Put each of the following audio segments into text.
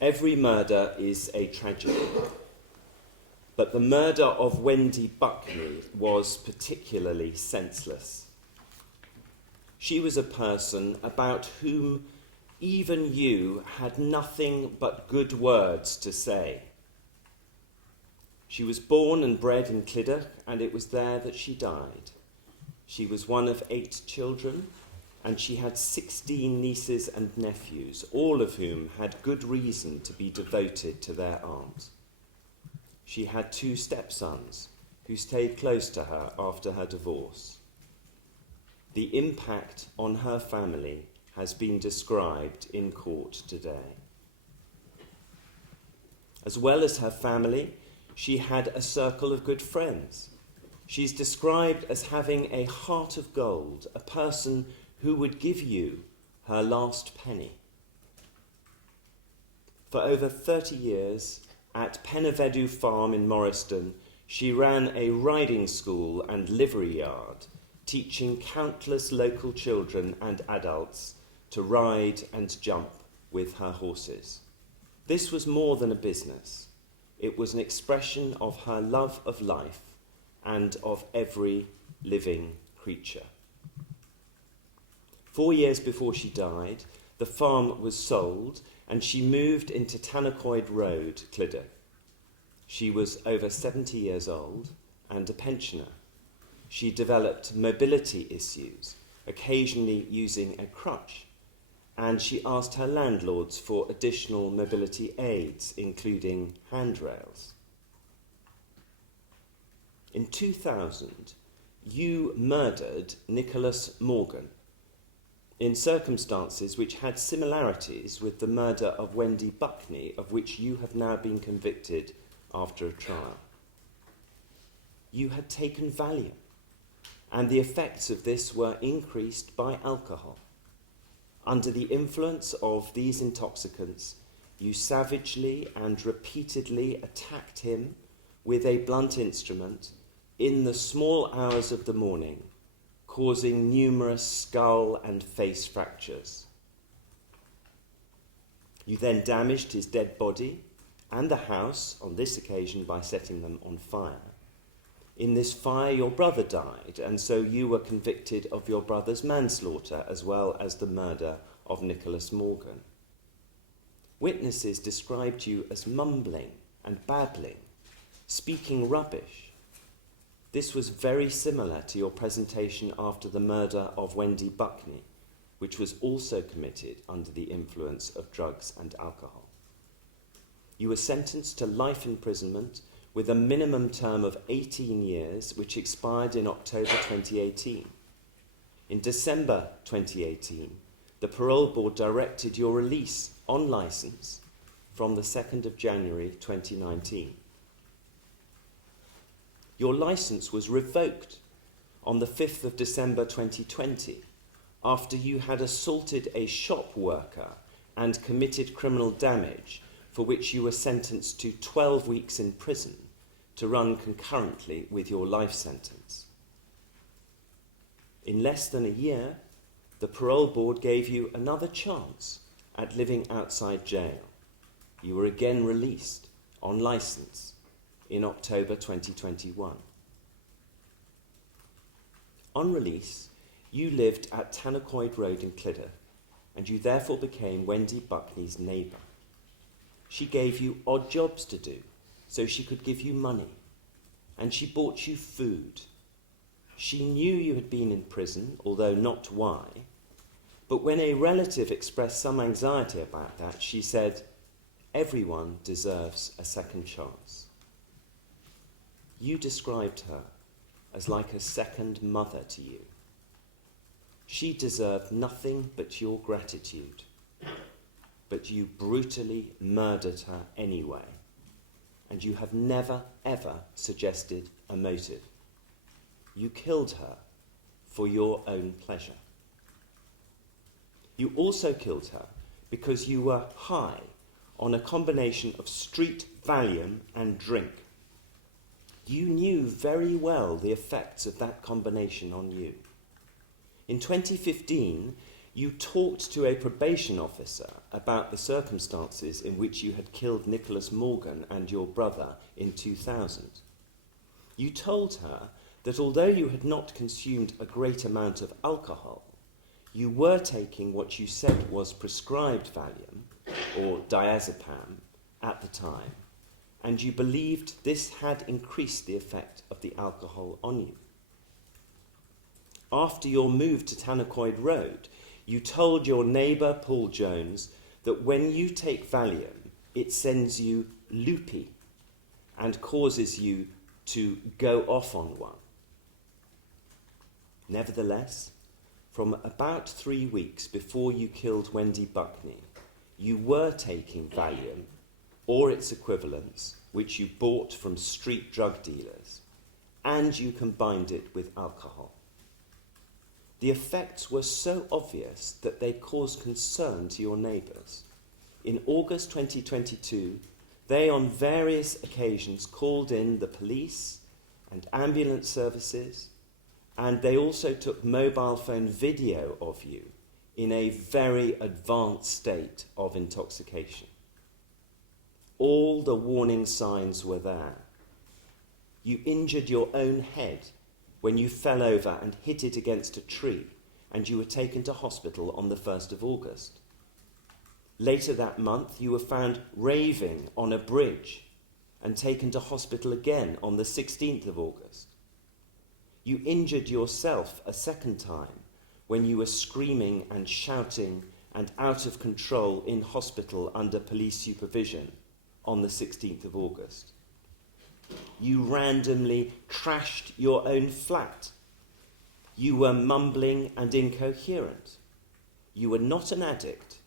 Every murder is a tragedy, but the murder of Wendy Buckney was particularly senseless. She was a person about whom even you had nothing but good words to say. She was born and bred in Clydach, and it was there that she died. She was one of 8 children, and she had 16 nieces and nephews, all of whom had good reason to be devoted to their aunt. She had 2 stepsons who stayed close to her after her divorce. The impact on her family has been described in court today. As well as her family, she had a circle of good friends. She's described as having a heart of gold, a person who would give you her last penny. For over 30 years, at Penavedu Farm in Morriston, she ran a riding school and livery yard, teaching countless local children and adults to ride and jump with her horses. This was more than a business. It was an expression of her love of life and of every living creature. 4 years before she died, the farm was sold and she moved into Tanacoid Road, Clydach. She was over 70 years old and a pensioner. She developed mobility issues, occasionally using a crutch, and she asked her landlords for additional mobility aids, including handrails. In 2000, you murdered Nicholas Morgan in circumstances which had similarities with the murder of Wendy Buckney, of which you have now been convicted after a trial. You had taken Valium, and the effects of this were increased by alcohol. Under the influence of these intoxicants, you savagely and repeatedly attacked him with a blunt instrument in the small hours of the morning, causing numerous skull and face fractures. You then damaged his dead body and the house, on this occasion by setting them on fire. In this fire, your brother died, and so you were convicted of your brother's manslaughter as well as the murder of Nicholas Morgan. Witnesses described you as mumbling and babbling, speaking rubbish. This was very similar to your presentation after the murder of Wendy Buckney, which was also committed under the influence of drugs and alcohol. You were sentenced to life imprisonment with a minimum term of 18 years, which expired in October 2018. In December 2018, the Parole Board directed your release on licence from the 2nd of January 2019. Your licence was revoked on the 5th of December 2020 after you had assaulted a shop worker and committed criminal damage, for which you were sentenced to 12 weeks in prison to run concurrently with your life sentence. In less than a year, the Parole Board gave you another chance at living outside jail. You were again released on licence in October 2021. On release, you lived at Tanacoid Road in Clydach, and you therefore became Wendy Buckney's neighbour. She gave you odd jobs to do, so she could give you money, and she bought you food. She knew you had been in prison, although not why, but when a relative expressed some anxiety about that, she said, "Everyone deserves a second chance." You described her as like a second mother to you. She deserved nothing but your gratitude, but you brutally murdered her anyway, and you have never, ever suggested a motive. You killed her for your own pleasure. You also killed her because you were high on a combination of street Valium and drink. You knew very well the effects of that combination on you. In 2015, You talked to a probation officer about the circumstances in which you had killed Nicholas Morgan and your brother in 2000. You told her that although you had not consumed a great amount of alcohol, you were taking what you said was prescribed Valium, or diazepam, at the time, and you believed this had increased the effect of the alcohol on you. After your move to Tanacoid Road, you told your neighbour, Paul Jones, that when you take Valium, it sends you loopy and causes you to go off on one. Nevertheless, from about 3 weeks before you killed Wendy Buckney, you were taking Valium, or its equivalents, which you bought from street drug dealers, and you combined it with alcohol. The effects were so obvious that they caused concern to your neighbours. In August 2022, they on various occasions called in the police and ambulance services, and they also took mobile phone video of you in a very advanced state of intoxication. All the warning signs were there. You injured your own head when you fell over and hit it against a tree, and you were taken to hospital on the 1st of August. Later that month, you were found raving on a bridge and taken to hospital again on the 16th of August. You injured yourself a second time when you were screaming and shouting and out of control in hospital under police supervision on the 16th of August. You randomly trashed your own flat. You were mumbling and incoherent. You were not an addict,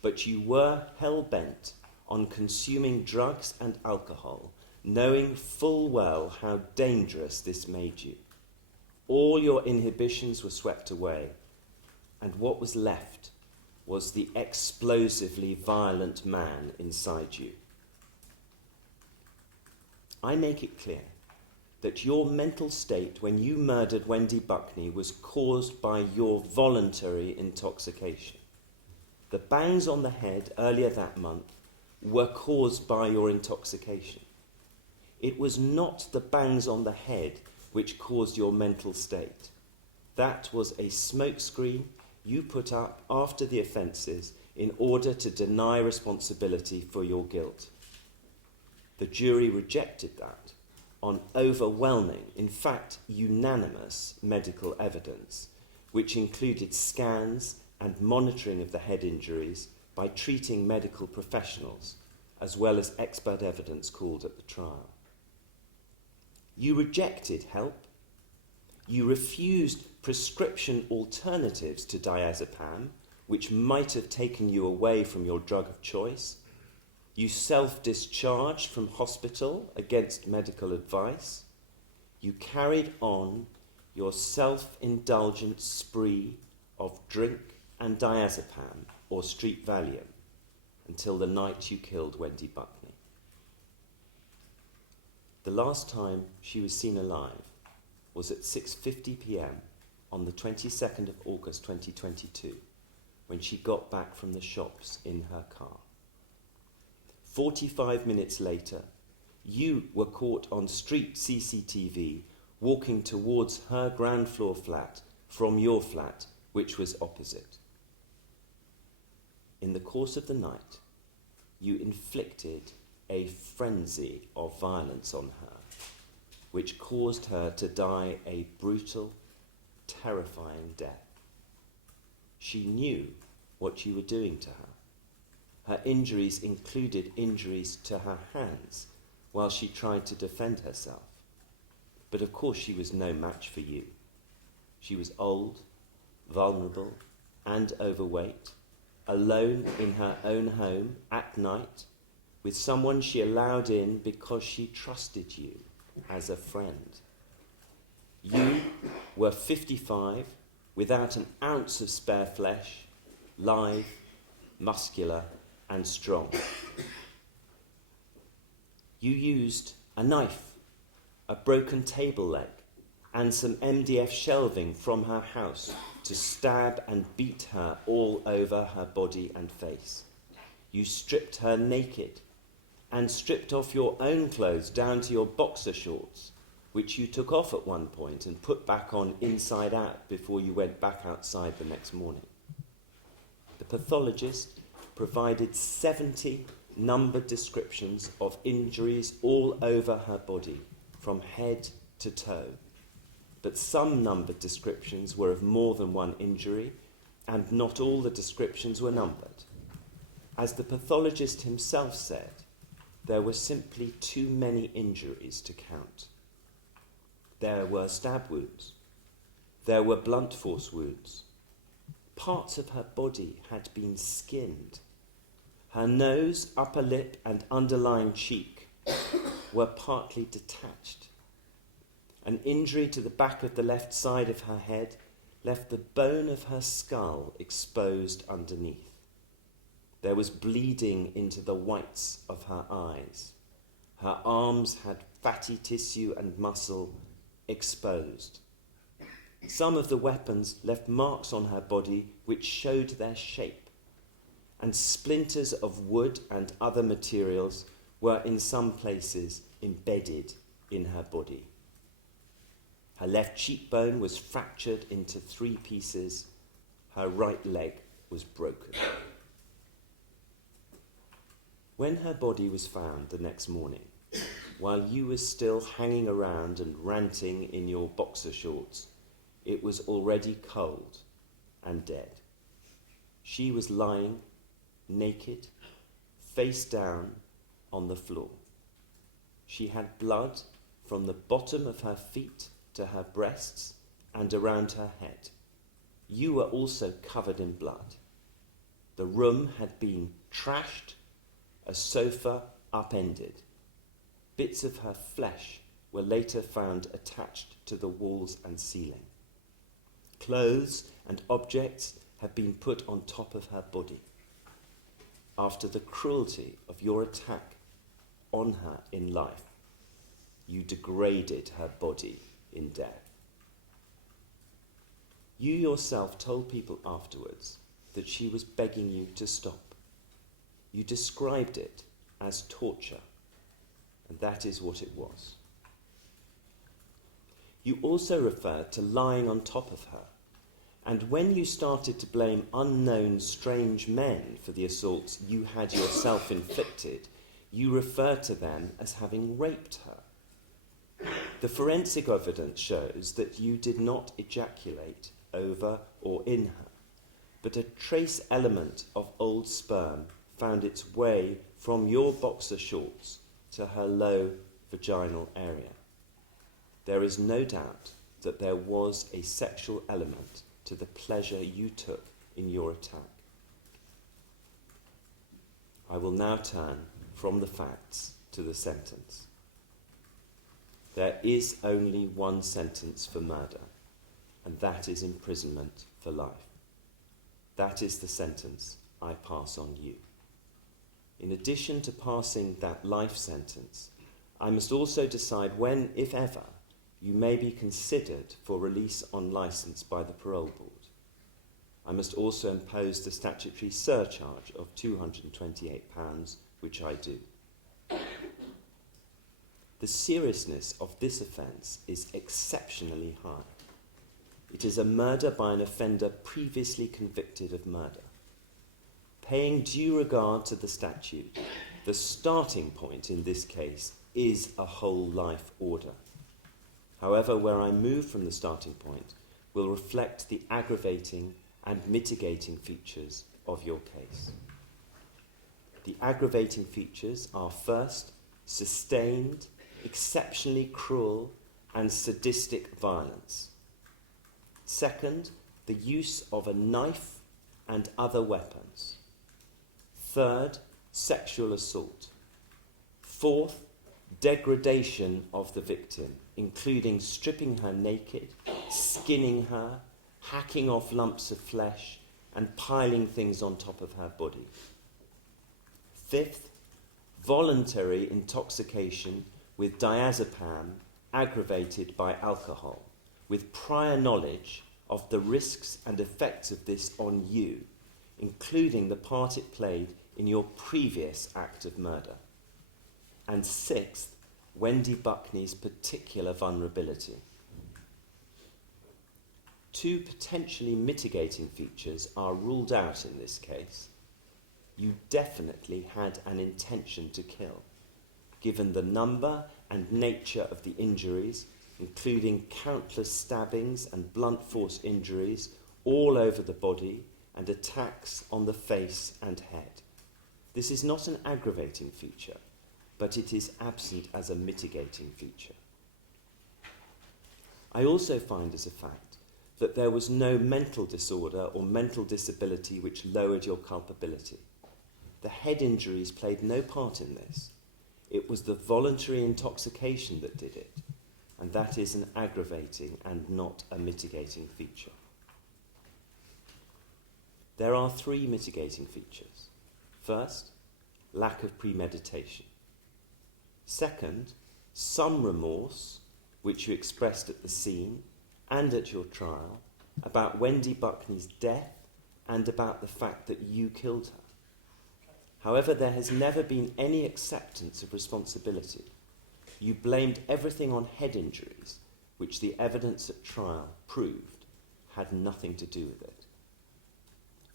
but you were hell-bent on consuming drugs and alcohol, knowing full well how dangerous this made you. All your inhibitions were swept away, and what was left was the explosively violent man inside you. I make it clear that your mental state when you murdered Wendy Buckney was caused by your voluntary intoxication. The bangs on the head earlier that month were caused by your intoxication. It was not the bangs on the head which caused your mental state. That was a smokescreen you put up after the offences in order to deny responsibility for your guilt. The jury rejected that on overwhelming, in fact unanimous, medical evidence, which included scans and monitoring of the head injuries by treating medical professionals, as well as expert evidence called at the trial. You rejected help. You refused prescription alternatives to diazepam, which might have taken you away from your drug of choice. You self-discharged from hospital against medical advice. You carried on your self-indulgent spree of drink and diazepam or street Valium until the night you killed Wendy Buckney. The last time she was seen alive was at 6:50 p.m. on the 22nd of August 2022, when she got back from the shops in her car. 45 minutes later, you were caught on street CCTV walking towards her ground floor flat from your flat, which was opposite. In the course of the night, you inflicted a frenzy of violence on her, which caused her to die a brutal, terrifying death. She knew what you were doing to her. Her injuries included injuries to her hands while she tried to defend herself. But of course she was no match for you. She was old, vulnerable, and overweight, alone in her own home at night, with someone she allowed in because she trusted you as a friend. You were 55, without an ounce of spare flesh, lithe, muscular, and strong. You used a knife, a broken table leg, and some MDF shelving from her house to stab and beat her all over her body and face. You stripped her naked and stripped off your own clothes down to your boxer shorts, which you took off at one point and put back on inside out before you went back outside the next morning. The pathologist provided 70 numbered descriptions of injuries all over her body, from head to toe. But some numbered descriptions were of more than one injury, and not all the descriptions were numbered. As the pathologist himself said, there were simply too many injuries to count. There were stab wounds. There were blunt force wounds. Parts of her body had been skinned. Her nose, upper lip, and underlying cheek were partly detached. An injury to the back of the left side of her head left the bone of her skull exposed underneath. There was bleeding into the whites of her eyes. Her arms had fatty tissue and muscle exposed. Some of the weapons left marks on her body which showed their shape, and splinters of wood and other materials were in some places embedded in her body. Her left cheekbone was fractured into 3 pieces. Her right leg was broken. When her body was found the next morning, while you were still hanging around and ranting in your boxer shorts, it was already cold and dead. She was lying naked, face down on the floor. She had blood from the bottom of her feet to her breasts and around her head. You were also covered in blood. The room had been trashed, a sofa upended. Bits of her flesh were later found attached to the walls and ceiling. Clothes and objects had been put on top of her body. After the cruelty of your attack on her in life, you degraded her body in death. You yourself told people afterwards that she was begging you to stop. You described it as torture, and that is what it was. You also referred to lying on top of her, and when you started to blame unknown strange men for the assaults you had yourself inflicted, you referred to them as having raped her. The forensic evidence shows that you did not ejaculate over or in her, but a trace element of old sperm found its way from your boxer shorts to her low vaginal area. There is no doubt that there was a sexual element to the pleasure you took in your attack. I will now turn from the facts to the sentence. There is only one sentence for murder, and that is imprisonment for life. That is the sentence I pass on you. In addition to passing that life sentence, I must also decide when, if ever, you may be considered for release on licence by the Parole Board. I must also impose the statutory surcharge of £228, which I do. The seriousness of this offence is exceptionally high. It is a murder by an offender previously convicted of murder. Paying due regard to the statute, the starting point in this case is a whole life order. However, where I move from the starting point will reflect the aggravating and mitigating features of your case. The aggravating features are first, sustained, exceptionally cruel and sadistic violence. Second, the use of a knife and other weapons. Third, sexual assault. Fourth, degradation of the victim, including stripping her naked, skinning her, hacking off lumps of flesh, and piling things on top of her body. Fifth, voluntary intoxication with diazepam aggravated by alcohol, with prior knowledge of the risks and effects of this on you, including the part it played in your previous act of murder. And sixth, Wendy Buckney's particular vulnerability. Two potentially mitigating features are ruled out in this case. You definitely had an intention to kill, given the number and nature of the injuries, including countless stabbings and blunt force injuries all over the body and attacks on the face and head. This is not an aggravating feature, but it is absent as a mitigating feature. I also find as a fact that there was no mental disorder or mental disability which lowered your culpability. The head injuries played no part in this. It was the voluntary intoxication that did it, and that is an aggravating and not a mitigating feature. There are three mitigating features. First, lack of premeditation. Second, some remorse, which you expressed at the scene and at your trial, about Wendy Buckney's death and about the fact that you killed her. However, there has never been any acceptance of responsibility. You blamed everything on head injuries, which the evidence at trial proved had nothing to do with it.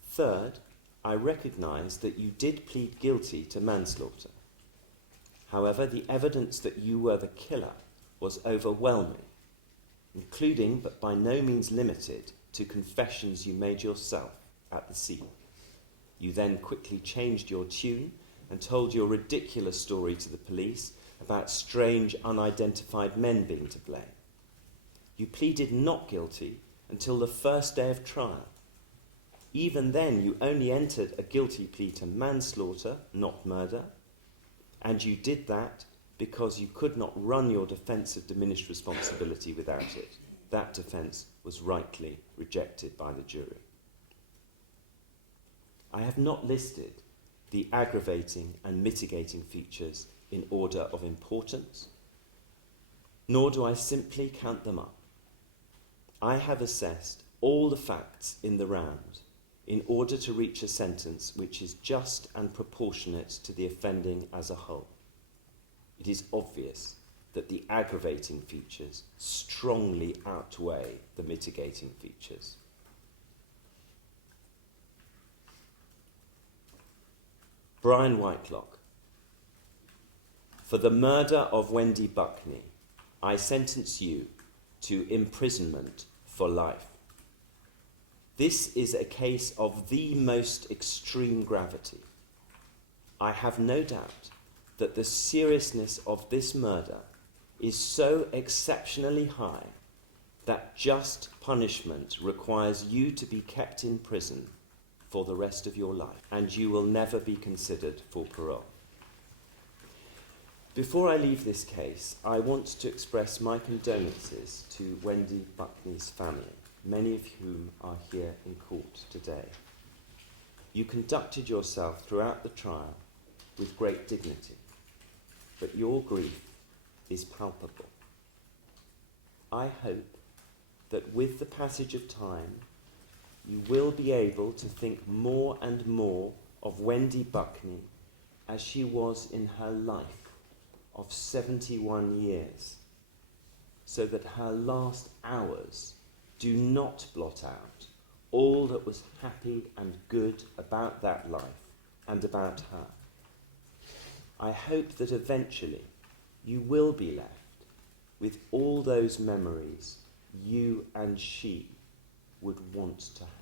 Third, I recognise that you did plead guilty to manslaughter. However, the evidence that you were the killer was overwhelming, including, but by no means limited, to confessions you made yourself at the scene. You then quickly changed your tune and told your ridiculous story to the police about strange, unidentified men being to blame. You pleaded not guilty until the first day of trial. Even then, you only entered a guilty plea to manslaughter, not murder, and you did that because you could not run your defence of diminished responsibility without it. That defence was rightly rejected by the jury. I have not listed the aggravating and mitigating features in order of importance, nor do I simply count them up. I have assessed all the facts in the round in order to reach a sentence which is just and proportionate to the offending as a whole. It is obvious that the aggravating features strongly outweigh the mitigating features. Brian Whitelock. For the murder of Wendy Buckney, I sentence you to imprisonment for life. This is a case of the most extreme gravity. I have no doubt that the seriousness of this murder is so exceptionally high that just punishment requires you to be kept in prison for the rest of your life, and you will never be considered for parole. Before I leave this case, I want to express my condolences to Wendy Buckney's family, many of whom are here in court today. You conducted yourself throughout the trial with great dignity, but your grief is palpable. I hope that with the passage of time, you will be able to think more and more of Wendy Buckney as she was in her life of 71 years, so that her last hours do not blot out all that was happy and good about that life and about her. I hope that eventually you will be left with all those memories you and she would want to have.